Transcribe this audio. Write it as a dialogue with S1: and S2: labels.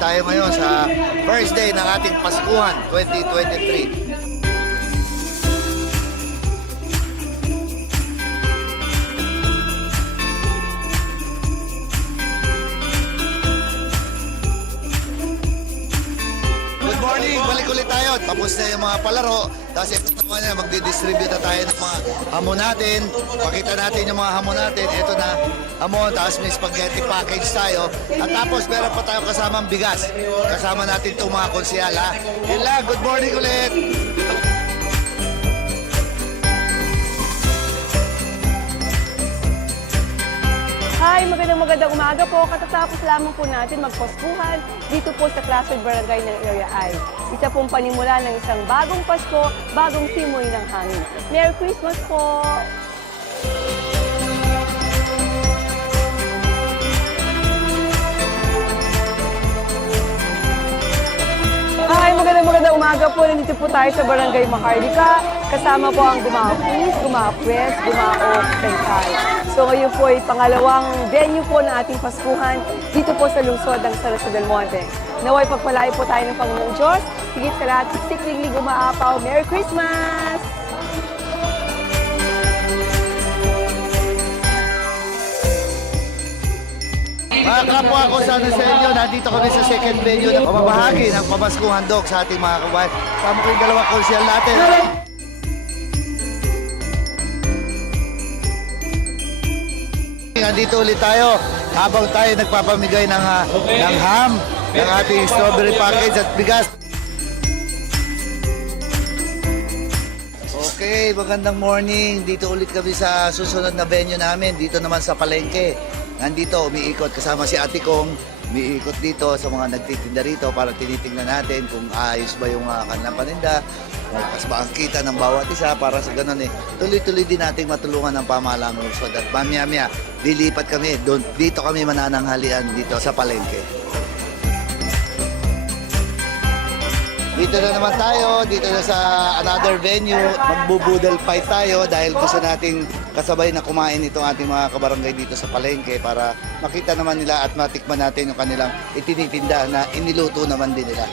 S1: tayo ngayon sa first day ng ating Paskuhan 2023. Ulit tayo. Tapos na yung mga palaro. Tapos ito naman na, magdi-distribute na tayo ng mga hamon natin. Pakita natin yung mga hamon natin. Ito na, hamon. Tapos may spaghetti package tayo. At tapos meron pa tayo kasamang bigas. Kasama natin itong mga konsyal, ha? Yun lang. Good morning ulit!
S2: Hi, magandang magandang umaga po. Katatapos lamang po natin magpaskuhan dito po sa Classroom Barangay ng Area I. Isa pong panimula ng isang bagong Pasko, bagong simoy ng hangin. Merry Christmas po! Magandang magandang umaga po. Nandito po tayo sa Barangay Maharlika. Kasama po ang Gumaapis, Gumapwes, Gumaok, Tengkay. So ngayon po ay pangalawang venue po ng ating Paskuhan dito po sa lungsod ng Salsa del Monte. Naway pagpalain po tayo ng Panginoong Diyos. Higit sa lahat, sikling gumaapaw. Merry Christmas!
S1: Mga kapwa ko sana sa inyo, nandito kami sa second venue na pamamahagi ng pamaskong handog sa ating mga kabayan. Kasama ko yung dalawang konsyal natin. Nandito ulit tayo habang tayo nagpapamigay ng, ah, ng ham, ng ating strawberry package at bigas. Okay, magandang morning. Dito ulit kami sa susunod na venue namin. Dito naman sa Palengke. Nandito, umiikot kasama si Ate Kong. Umiikot dito sa mga nagtitinda rito para tinitingnan natin kung ayos ba yung uh, kanilang paninda. Malakas ba ang kita ng bawat isa para sa ganun eh. Tuloy-tuloy din nating matulungan ng pamahalang lungsod. At mamaya-maya, lilipat kami. Doon, dito kami manananghalian dito sa Palengke. Dito na naman tayo, dito na sa another venue. Magbubudal fight tayo dahil gusto nating kasabay na kumain itong ating mga kabarangay dito sa palengke para makita naman nila at matikman natin yung kanilang itinitinda na iniluto naman din nila.